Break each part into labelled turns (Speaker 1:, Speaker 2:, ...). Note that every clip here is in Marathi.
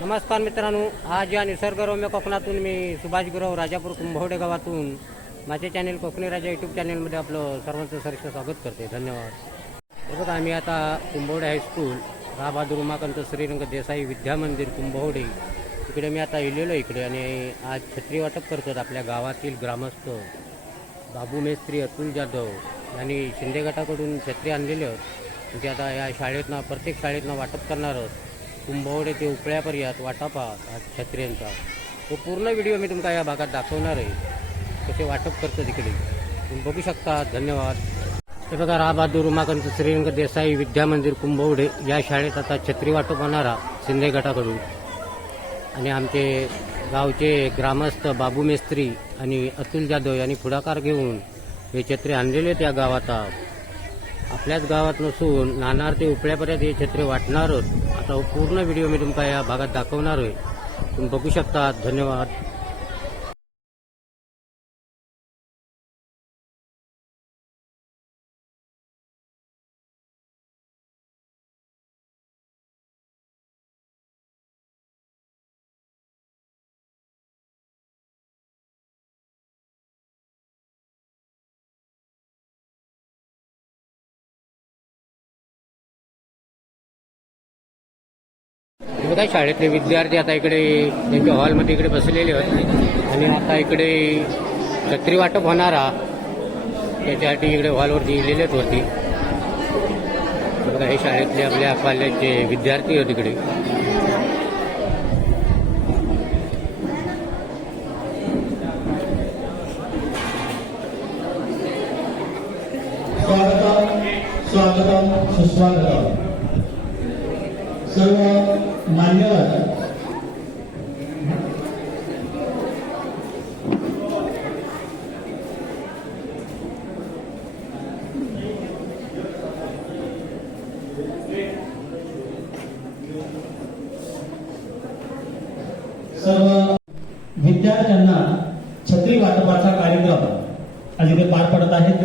Speaker 1: नमस्कार मित्रांनो आज या निसर्गरम्य कोकणातून मी सुभाष गुरव राजापूर कुंभवडे गावातून माझे चॅनेल कोकणी राजा यूट्यूब चॅनेलमध्ये आपलं सर्वांचं सरस स्वागत करते. धन्यवाद. हे बघा आम्ही आता कुंभवडे हायस्कूल राबहादूर उमाकांत श्रीरंग देसाई विद्या मंदिर कुंभवडे. इकडे मी आता इलेलो इकडे आणि आज छत्री वाटप करतो आपल्या गावातील ग्रामस्थ बाबू मेस्त्री अतुल जाधव यांनी शिंदे गटाकडून छत्री आणलेले आहेत. म्हणजे आता या शाळेतनं प्रत्येक शाळेतनं वाटप करणार आहोत. कुंभवडे ते उपळ्यापर्यंत वाटापा हा छत्रियांचा. तो पूर्ण व्हिडिओ मी तुमका या भागात दाखवणार आहे. तसे वाटप करतो तिकडे. तुम्ही बघू शकता. धन्यवाद. हे बघा राबहादूर उमाकांत श्रीरंग देसाई विद्या मंदिर कुंभवडे या शाळेत आता छत्री वाटप होणारा शिंदे गटाकडून. आणि आमचे गावचे ग्रामस्थ बाबू मेस्त्री आणि अतुल जाधव यांनी पुढाकार घेऊन हे छत्रे आणलेले आहेत गावात. आपल्याच गावात नसून नाणार ते उपळ्यापर्यंत हे छत्रे वाटणारच. आहोत पूर्ण व्हिडिओ मी तुमका या भागात दाखवणार आहे. तुम्ही बघू शकता. धन्यवाद. होता. शाळेतले विद्यार्थी आता इकडे त्यांच्या हॉलमध्ये इकडे बसलेले होते. आणि आता इकडे छत्री वाटप होणारा. त्याच्यासाठी इकडे हॉलवरती लिहिलेले होती हे बघा हे शाळेतले आपल्या कॉलेजचे विद्यार्थी आहेत इकडे
Speaker 2: स्वागतम स्वागतम सुस्वागतम. सर्व मान्यवर सर्व विद्यार्थ्यांना छत्री वाटपाचा कार्यक्रम आज इथे पार पडत आहेत.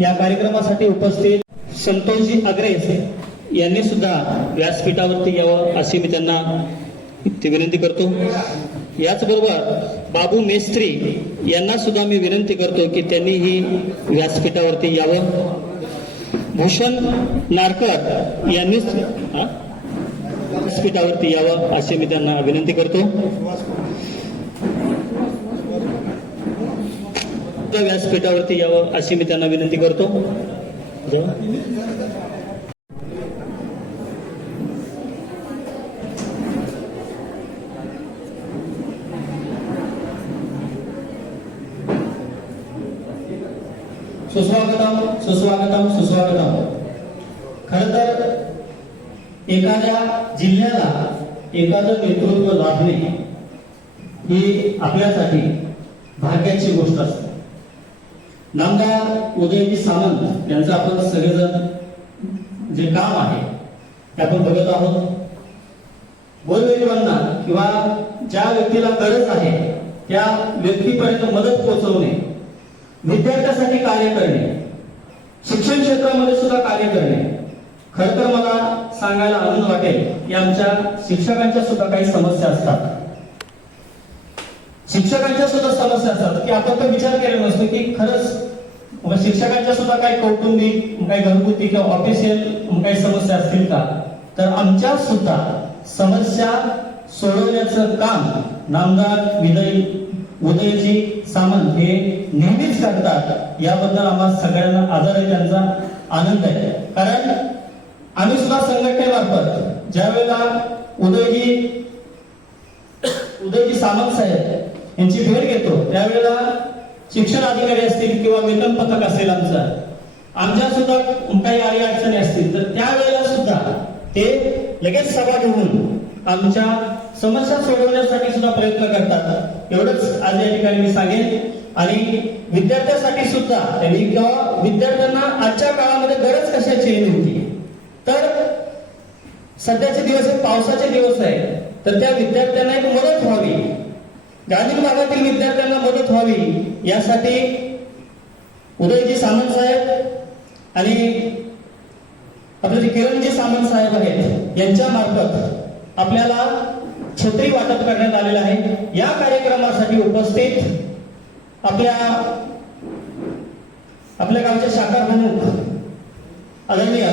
Speaker 2: या कार्यक्रमासाठी उपस्थित संतोषजी अग्रेस यांनी सुद्धा व्यासपीठावरती यावं अशी मी त्यांना ती विनंती करतो. याचबरोबर बाबू मेस्त्री यांना सुद्धा मी विनंती करतो की त्यांनी ही व्यासपीठावरती यावं. भूषण नारकर यांनी व्यासपीठावरती यावं अशी मी त्यांना विनंती करतो. त्या व्यासपीठावरती यावं अशी मी त्यांना विनंती करतो. सुस्वागतम सुस्वागतम सुस्वागतम. खर तर एखाद्या जिल्ह्याला एखादं नेतृत्व लाभणे ही आपल्यासाठी भाग्याची गोष्ट असते. नामदार उदयजी सामंत यांचं आपण सगळेजण जे काम आहे ते आपण बघत आहोत. गोरगरिबांना किंवा ज्या व्यक्तीला गरज आहे त्या व्यक्तीपर्यंत मदत पोहोचवणे विद्यार्थ्यासाठी कार्य करणे. शिक्षण क्षेत्रामध्ये सुद्धा कार्य करणे. खर तर मला सांगायला आनंद वाटेल की आमच्या शिक्षकांच्या सुद्धा काही समस्या असतात. शिक्षकांच्या सुद्धा समस्या असतात की आपण तर विचार केला नसतो की खरंच शिक्षकांच्या सुद्धा काही कौटुंबिक काही घरगुती किंवा ऑफिशियल काही समस्या असतील का? तर आमच्या सुद्धा समस्या सोडवण्याचं काम नामदार विनय उदयजी सामंत हे नेहमीच करतात. याबद्दल आम्हा सगळ्यांना आदर आहे त्यांचा आनंद आहे. कारण आम्ही सुद्धा संघटनेमार्फत ज्या वेळेला उदयजी उदयजी सामंत साहेब यांची भेट घेतो त्यावेळेला शिक्षण अधिकारी असतील किंवा वेतन पथक असेल आमचं आमच्या सुद्धा काही अडी अडचणी असतील तर त्यावेळेला सुद्धा ते लगेच सभा घेऊन आमच्या समस्या सोडवण्यासाठी सुद्धा प्रयत्न करतात एवढंच आज या ठिकाणी मी सांगेन. आणि विद्यार्थ्यांसाठी सुद्धा त्यांनी किंवा विद्यार्थ्यांना आजच्या काळामध्ये गरज कशाची होती तर सध्याचे दिवस हे पावसाचे दिवस आहे तर त्या विद्यार्थ्यांना एक मदत व्हावी. ग्रामीण भागातील विद्यार्थ्यांना मदत व्हावी. यासाठी उदयजी सामंत साहेब आणि आपले जे किरणजी सामंत साहेब आहेत यांच्या मार्फत आपल्याला छत्री वाटप करण्यात आलेलं आहे. या कार्यक्रमासाठी उपस्थित आपल्या आपल्या गावचे शाखा प्रमुख आदरणीय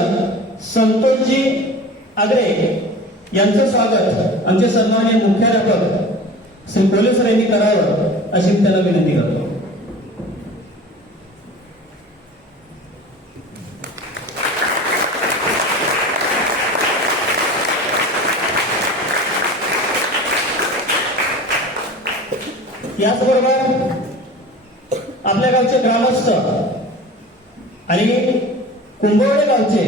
Speaker 2: संतोषजी आगरे यांचं स्वागत आमचे सन्माननीय मुख्याध्यापक श्री कोले यांनी करावं अशी त्यांना विनंती करतो याचबरोबर आपल्या गावचे ग्रामस्थ आणि कुंभवडे गावचे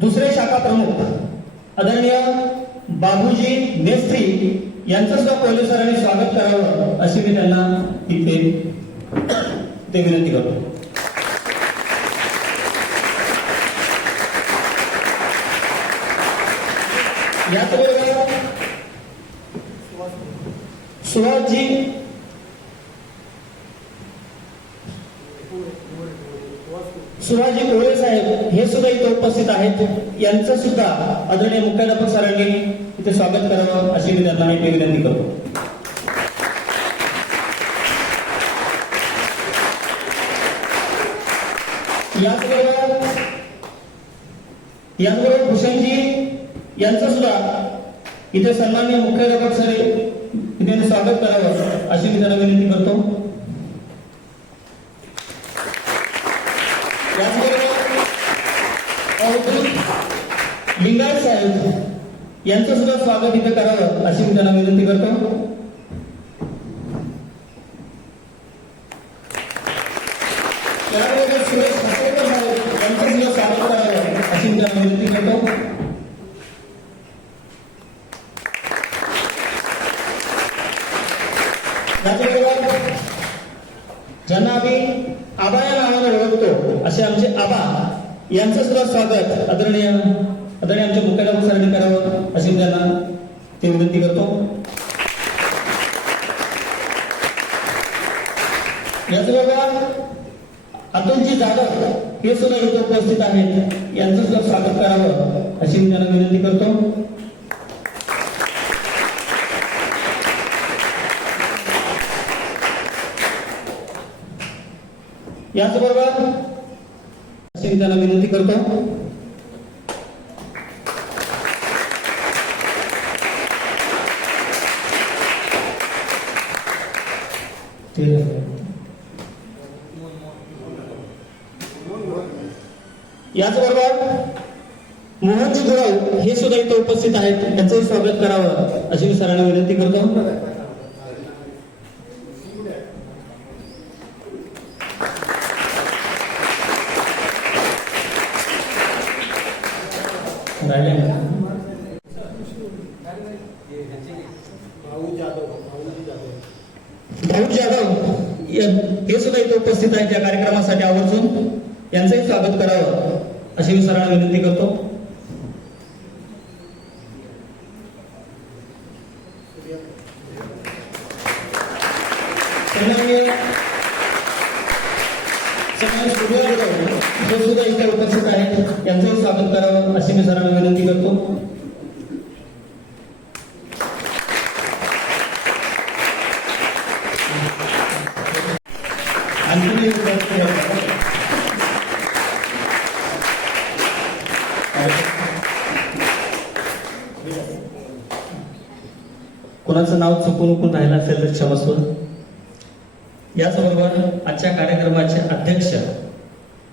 Speaker 2: दुसरे शाखा प्रमुख आदरणीय बाबूजी मेस्त्री यांचं सुद्धा कोल्हे सरांनी स्वागत करावं अशी मी त्यांना इथे ते विनंती करतो. याचबरोबर सुहासजी सुहाजी कोळे साहेब हे सुद्धा इथे उपस्थित आहेत. यांचं सुद्धा आदरणीय मुख्याध्यापक सरांनी इथे स्वागत करावं अशी मी त्यांना विनंती करतो. याचबरोबर याचबरोबर भूषणजी यांचं सुद्धा इथे सन्मान्य मुख्याध्यापक सर इथे स्वागत करावं अशी मी त्यांना विनंती करतो. लिंगायत साहेब यांचं सुद्धा स्वागत इथे करावं अशी मी त्यांना विनंती करतो त्याबरोबर सुरेश हसेकर साहेब यांचं सुद्धा स्वागत करावं अशी मी त्यांना विनंती करतो त्याचबरोबर ज्यांना आम्ही आबा या नावाने ओळखतो असे आमचे आबा यांचं सुद्धा स्वागत आदरणीय आदरणीय आमच्या मुख्याध्यापक सरांनी करावं अशी त्यांना ते विनंती करतो. याचबरोबर अतुलजी जाधव हे सुद्धा इथे उपस्थित आहेत. स्वागत करावं अशी मी त्यांना विनंती करतो. याचबरोबर अशी मी त्यांना विनंती करतो. याचबरोबर मोहनजी गुराव हे सुद्धा इथे उपस्थित आहेत त्यांचंही स्वागत करावं अशी मी सरांना विनंती करतो. भाऊ जाधव हे सुद्धा इथे उपस्थित आहेत या कार्यक्रमासाठी आवर्जून. यांचंही स्वागत करावं अशी मी सरांना विनंती करतो सन्माननीय सन्माननीय सूर्य जाधव हे सुद्धा इथे उपस्थित आहेत यांचंही स्वागत करावं अशी मी सरांना विनंती करतो आणखी एक विद्यार्थी आहे. कोणाचं नाव चुकून उकून राहिलं असेल तर क्षमस्व याचबरोबर आजच्या कार्यक्रमाचे अध्यक्ष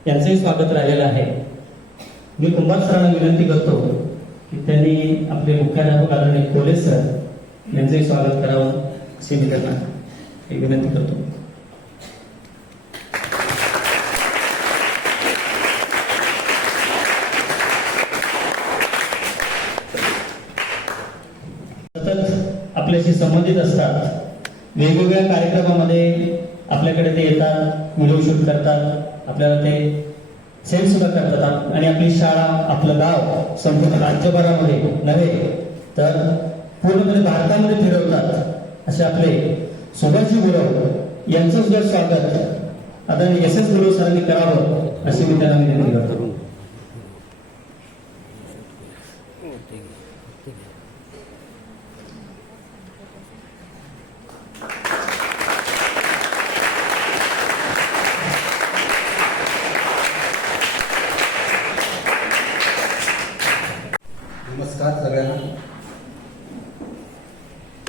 Speaker 2: यांचंही स्वागत राहिलेलं आहे. मी कुंभार सरांना विनंती करतो की त्यांनी आपले मुख्याध्यापक आदरणीय कोले सर यांचंही स्वागत करावं अशी मी त्यांना विनंती करतो. सतत आपल्याशी संबंधित असतात. वेगवेगळ्या कार्यक्रमामध्ये आपल्याकडे ते येतात व्हिडिओ शूट करतात आपल्याला ते सेल सुद्धा करतात. आणि आपली शाळा आपलं गाव संपूर्ण राज्यभरामध्ये नव्हे तर पूर्णपणे भारतामध्ये फिरवतात असे आपले सुभाषजी गुरव यांचं सुद्धा स्वागत. आता एस एस गुरव सरांनी करावं अशी मी त्यांना विनंती करतो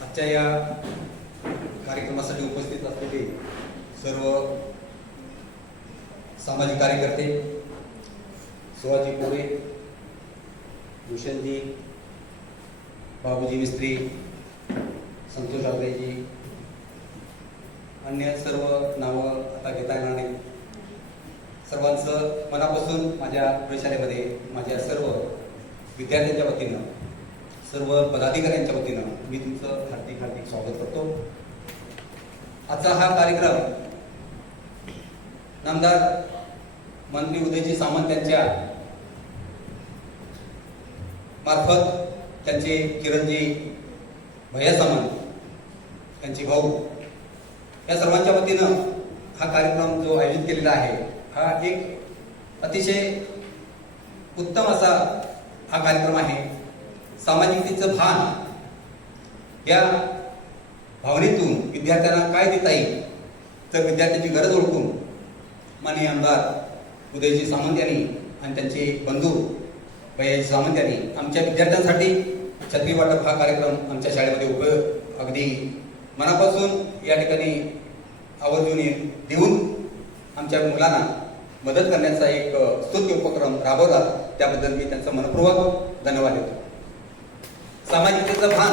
Speaker 3: आजच्या या कार्यक्रमासाठी उपस्थित असलेले सर्व सामाजिक कार्यकर्ते शिवाजी कोरे भूषणजी बाबूजी मिस्त्री संतोष आगरेजी अन्य सर्व नावं आता घेता येणार नाही सर्वांचं मनापासून माझ्या प्रशालेमध्ये माझ्या सर्व विद्यार्थ्यांच्या वतीनं सर्व पदाधिकाऱ्यांच्या वतीनं मी तुमचं हार्दिक हार्दिक स्वागत करतो. आजचा हा कार्यक्रम नामदार मंत्री उदयजी सामंत यांच्या मार्फत त्यांचे किरणजी भैया सामंत त्यांचे भाऊ या सर्वांच्या वतीनं हा कार्यक्रम जो आयोजित केलेला आहे हा एक अतिशय उत्तम असा हा कार्यक्रम आहे. सामाजिकतेचं भान या भावनेतून विद्यार्थ्यांना काय देता येईल तर विद्यार्थ्यांची गरज ओळखून माननीय आमदार उदयजी सामंत यांनी आणि त्यांचे बंधू भैयाजी सामंत यांनी आमच्या विद्यार्थ्यांसाठी छत्री वाटप हा कार्यक्रम आमच्या शाळेमध्ये उप अगदी मनापासून या ठिकाणी आवर्जून देऊन आमच्या मुलांना मदत करण्याचा एक स्तुत्य उपक्रम राबवला. त्याबद्दल मी त्यांचा मनपूर्वक धन्यवाद देतो. सामाजिकतेचं भान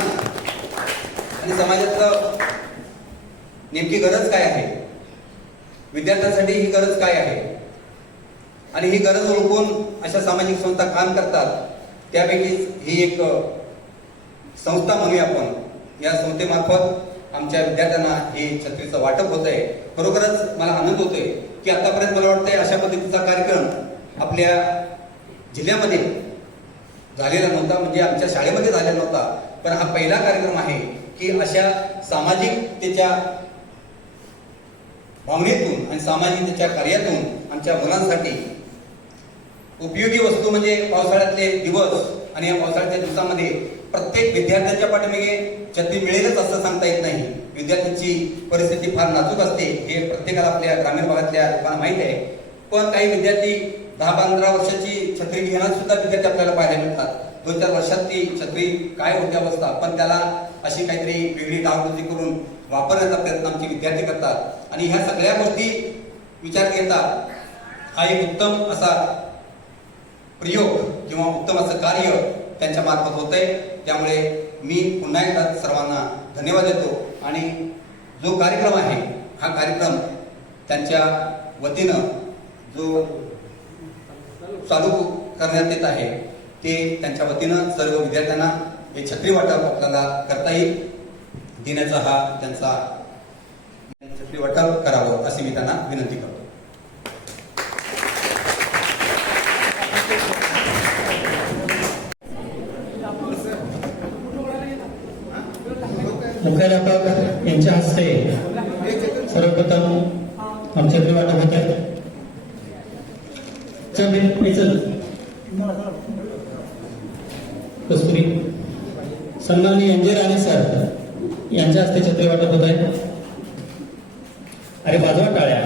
Speaker 3: आणि समाजाचं नेमकी गरज काय आहे? विद्यार्थ्यांसाठी ही गरज काय आहे? आणि ही गरज ओळखून अशा सामाजिक संस्था काम करतात त्यापैकी ही एक संस्था म्हणूया आपण. या संस्थेमार्फत आमच्या विद्यार्थ्यांना हे छत्रीचं वाटप होत आहे खरोखरच मला आनंद होतोय की आतापर्यंत मला वाटतंय अशा पद्धतीचा कार्यक्रम आपल्या जिल्ह्यामध्ये झालेला नव्हता म्हणजे आमच्या शाळेमध्ये झालेला नव्हता. पण हा पहिला कार्यक्रम आहे की अशा सामाजिकतेच्या भावनेतून आणि सामाजिकतेच्या कार्यातून आमच्या मुलांसाठी उपयोगी वस्तू म्हणजे पावसाळ्यातले दिवस आणि या पावसाळ्याच्या दिवसामध्ये प्रत्येक विद्यार्थ्यांच्या पाठीमागे छत्री मिळेलच असं सांगता येत नाही. विद्यार्थ्यांची परिस्थिती फार नाजूक असते हे प्रत्येकाला आपल्या ग्रामीण भागातल्या लोकांना माहीत आहे. पण काही विद्यार्थी दहा पंधरा वर्षाची छत्री घेणार सुद्धा विद्यार्थी आपल्याला पाहायला मिळतात. दोन चार वर्षात ती छत्री काय होती अवस्था पण त्याला अशी काहीतरी वेगळी डावडुजी करून वापरण्याचा प्रयत्न आमचे विद्यार्थी करतात. आणि ह्या सगळ्या गोष्टी विचार घेता हा एक उत्तम असा प्रयोग किंवा उत्तम असं कार्य त्यांच्या मार्फत होत आहे त्यामुळे मी पुन्हा एकदा सर्वांना धन्यवाद देतो. आणि जो कार्यक्रम आहे हा कार्यक्रम त्यांच्या वतीनं जो चालू करण्यात येत आहे ते त्यांच्या वतीनं सर्व विद्यार्थ्यांना हे छत्री वाटप आपल्याला करता येईल. देण्याचा हा त्यांचा छत्री वाटप करावं अशी मी त्यांना विनंती करतो.
Speaker 2: मुख्याध्यापक यांच्या हस्ते सर्वप्रथम आमचे वाटप होत आहे कस्तुरी सन्माननीय अंजय राणे सर यांच्या हस्ते छत्री वाटप होत आहे. अरे बाजूला टाळ्या.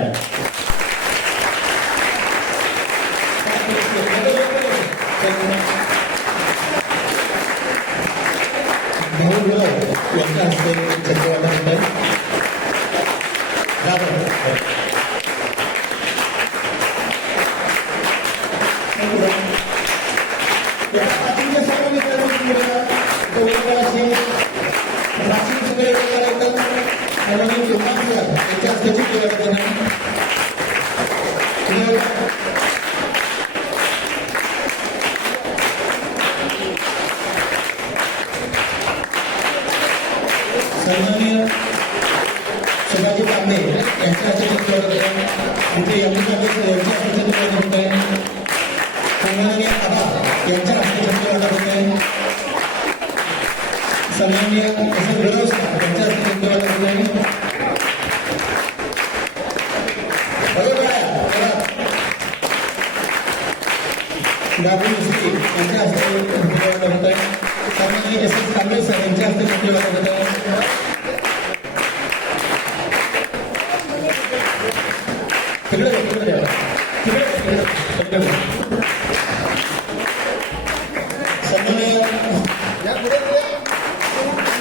Speaker 2: सन्माननीय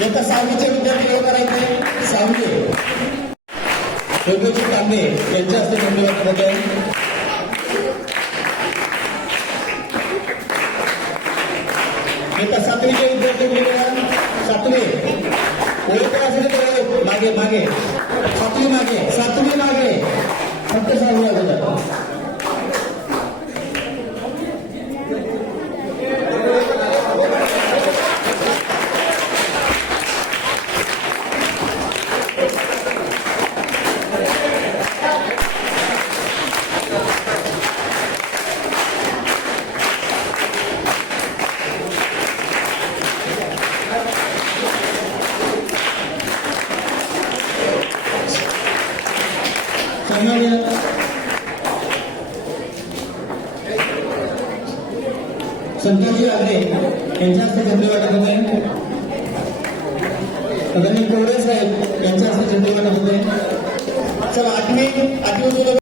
Speaker 2: एका सहावीचे विद्यार्थी काय करायचे सहावी योगेश तांबे यांच्या हस्ते आहे सातवीचे विद्यार्थी सातवी. ओळख असेल तर मागे मागे. हस्ते झेंडे वाटप होते आदरणीय कोवडे साहेब यांच्या हस्ते झेंडे वाटप होते चला आठवी आठवी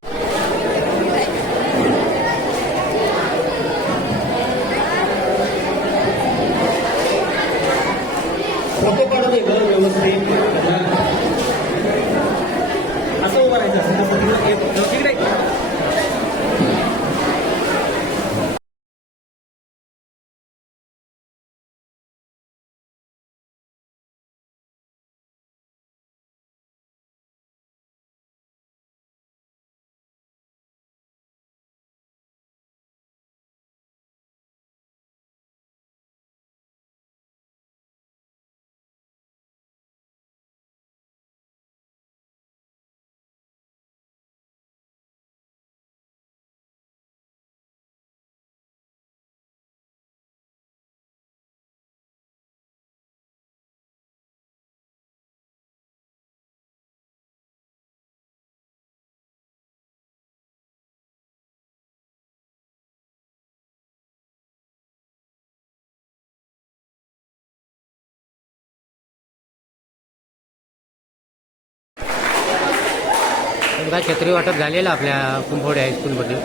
Speaker 1: बघा छत्री वाटप झालेलं आपल्या कुंभोडे हायस्कूलमध्ये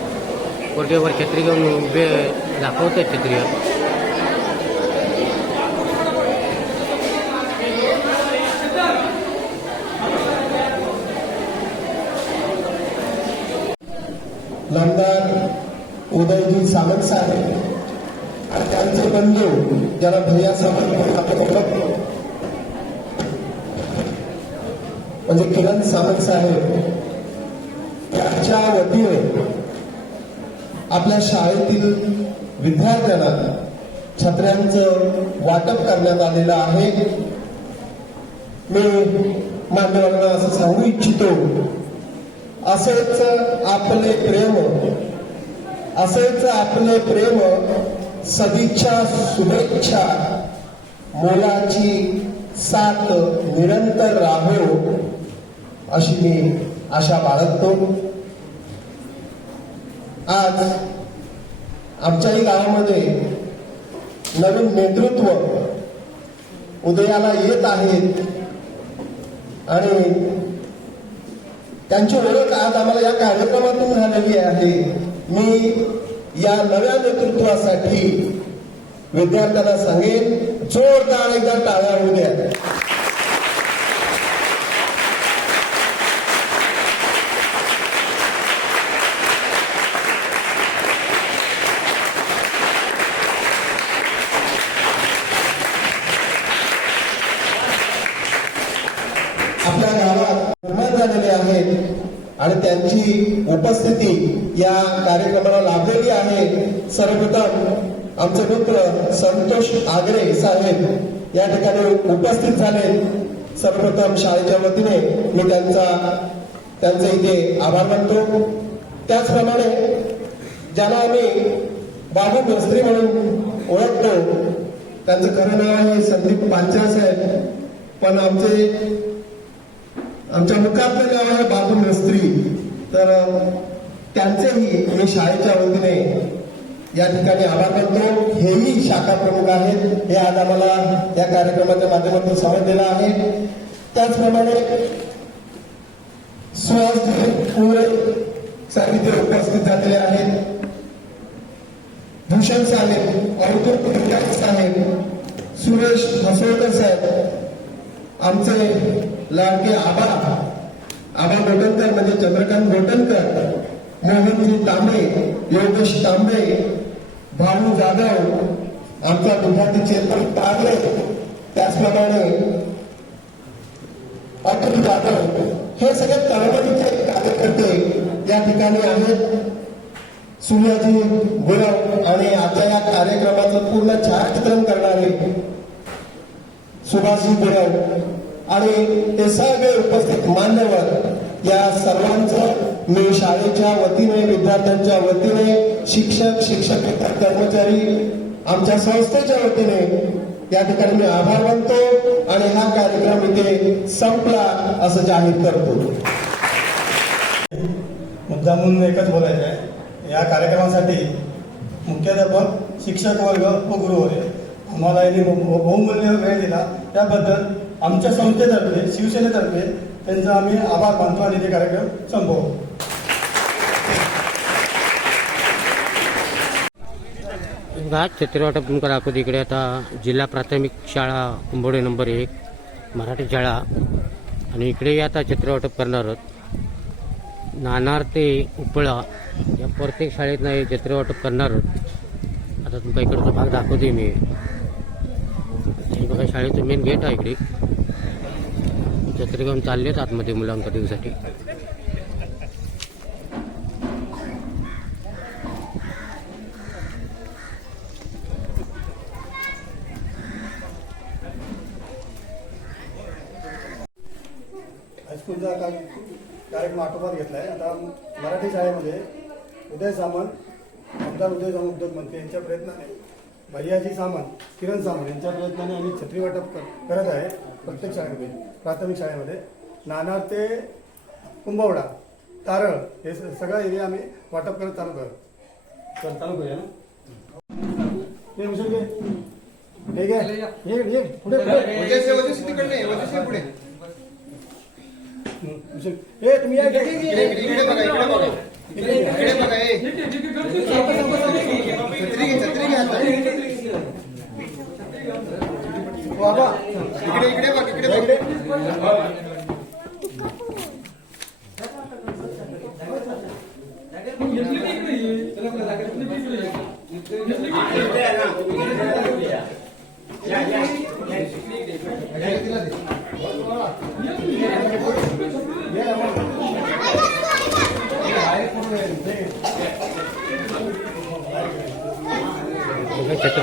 Speaker 1: पोरगेवर छत्री घेऊन उभे दाखवते छत्री.
Speaker 4: नामदार उदयजी सावंत साहेब. आणि त्यांचे बंधू ज्याला भैया सावंत आपण म्हणजे किरण सावंत साहेब. शाळेच्या वतीने आपल्या शाळेतील विद्यार्थ्यांना छत्र्यांचं वाटप करण्यात आलेलं आहे. मी मान्यवरांना असं सांगू इच्छितो असेच आपले प्रेम असेच आपले प्रेम सदिच्छा शुभेच्छा मोलाची साथ निरंतर राहो अशी मी आशा बाळगतो. आज आमच्याही गावामध्ये नवीन नेतृत्व उदयाला येत आहेत आणि त्यांची ओळख आज आम्हाला या कार्यक्रमातून झालेली आहे. मी या नव्या नेतृत्वासाठी विद्यार्थ्यांना सांगेन जोरदार एकदा टाळ्या होऊ द्या आपल्या गावात निर्माण झालेले आहेत यांची उपस्थिती या कार्यक्रमाला लाभलेली आहे. सर्वप्रथम आमचे मित्र संतोष आगरे साहेब या ठिकाणी उपस्थित झाले. सर्वप्रथम शाळेच्या वतीने मी त्यांचा त्यांचे इथे आभार मानतो. त्याचप्रमाणे ज्याला आम्ही बाबू भस्त्री म्हणून ओळखतो त्यांचं खरं नाव आहे संदीप पांचाळ साहेब. पण आमचे आमच्या मुखातलं नाव आहे बाबू भस्त्री तर त्यांचेही मी शाळेच्या वतीने या ठिकाणी आभार मानतो. हेही शाखा प्रमुख आहेत. हे आज आम्हाला या कार्यक्रमाच्या माध्यमातून समजलेलं आहे. त्याचप्रमाणे सुहास उपस्थित झालेले आहेत. भूषण साहेब अवधूत साहेब सुरेश म्हसोळकर साहेब आमचे लाडके आबा आबा गोटणकर म्हणजे चंद्रकांत गोटणकर मोहनजी तांबे योगेश तांबे भाऊ जाधव आमचा विद्यार्थी चेतन तारले. त्याचप्रमाणे अतुल जाधव. हे सगळे तळमळीचे कार्यकर्ते या ठिकाणी आहेत. सूर्याजी गुरव आणि आता या कार्यक्रमाचं पूर्ण छायाचित्रण करणारे सुभाषजी गुरव आणि ते सगळे उपस्थित मान्यवर या सर्वांचं मी शाळेच्या वतीने विद्यार्थ्यांच्या वतीने शिक्षक शिक्षकेतर कर्मचारी आमच्या संस्थेच्या वतीने या ठिकाणी मी आभार मानतो आणि हा कार्यक्रम इथे संपला असं जाहीर करतो.
Speaker 5: मुद्दामून एकच बोलायचं आहे. या कार्यक्रमासाठी मुख्याध्यापक शिक्षक वर्ग व गुरुवर्ग आम्हाला यांनी बहुमूल्य वेळ दिला. त्याबद्दल आमच्या संस्थेतर्फे शिवसेनेतर्फे त्यांचा आम्ही आभार मानतो आणि ते कार्यक्रम संपवू.
Speaker 1: बघा चित्रवाटप तुमकर दाखवतो इकडे आता जिल्हा प्राथमिक शाळा कुंभोडे नंबर एक मराठी शाळा. आणि इकडे आता चित्रवाटप करणार आहोत. नाणार ते उपळा या प्रत्येक शाळेत नाही चित्रवाटप करणार आहोत. आता तुमका इकडचा भाग दाखवते मी. बघा शाळेचं मेन गेट आहे इकडे. छत्री घेऊन आहेत आतमध्ये मुलांकडेसाठी
Speaker 5: हायस्कूलचा कार्यक्रम आटोपात घेतला आहे आता मराठी शाळेमध्ये उदय सामंत आमदार उदय सामंत उद्योग मंत्री यांच्या प्रयत्नाने भैयाजी सामंत किरण सामंत यांच्या प्रयत्नाने आम्ही छत्री वाटप कर- करत आहे प्रत्येक शाळेमध्ये प्राथमिक शाळेमध्ये. नाणार ते कुंभवडा तारळ हे सगळा एरिया आम्ही वाटप करत चालू करत तर चालू करूया ना? हे पुढे पुढे. तुम्ही या इकडे. बाबा इकडे इकडे बघ इकडे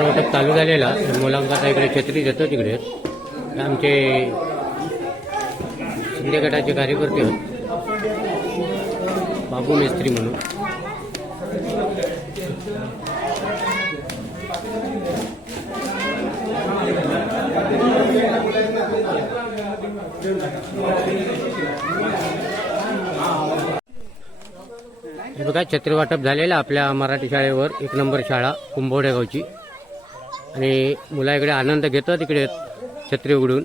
Speaker 5: इकडे
Speaker 1: चालू झालेला. मुलांका आता इकडे छत्री देतो तिकडे. आमचे गटाचे कार्यकर्ते आहेत बाबू मेस्त्री म्हणून. हे बघा छत्री वाटप झालेलं आपल्या मराठी शाळेवर एक नंबर शाळा कुंभोड्या गावची आणि मुला इकडे आनंद घेतात इकडे छत्री उघडून.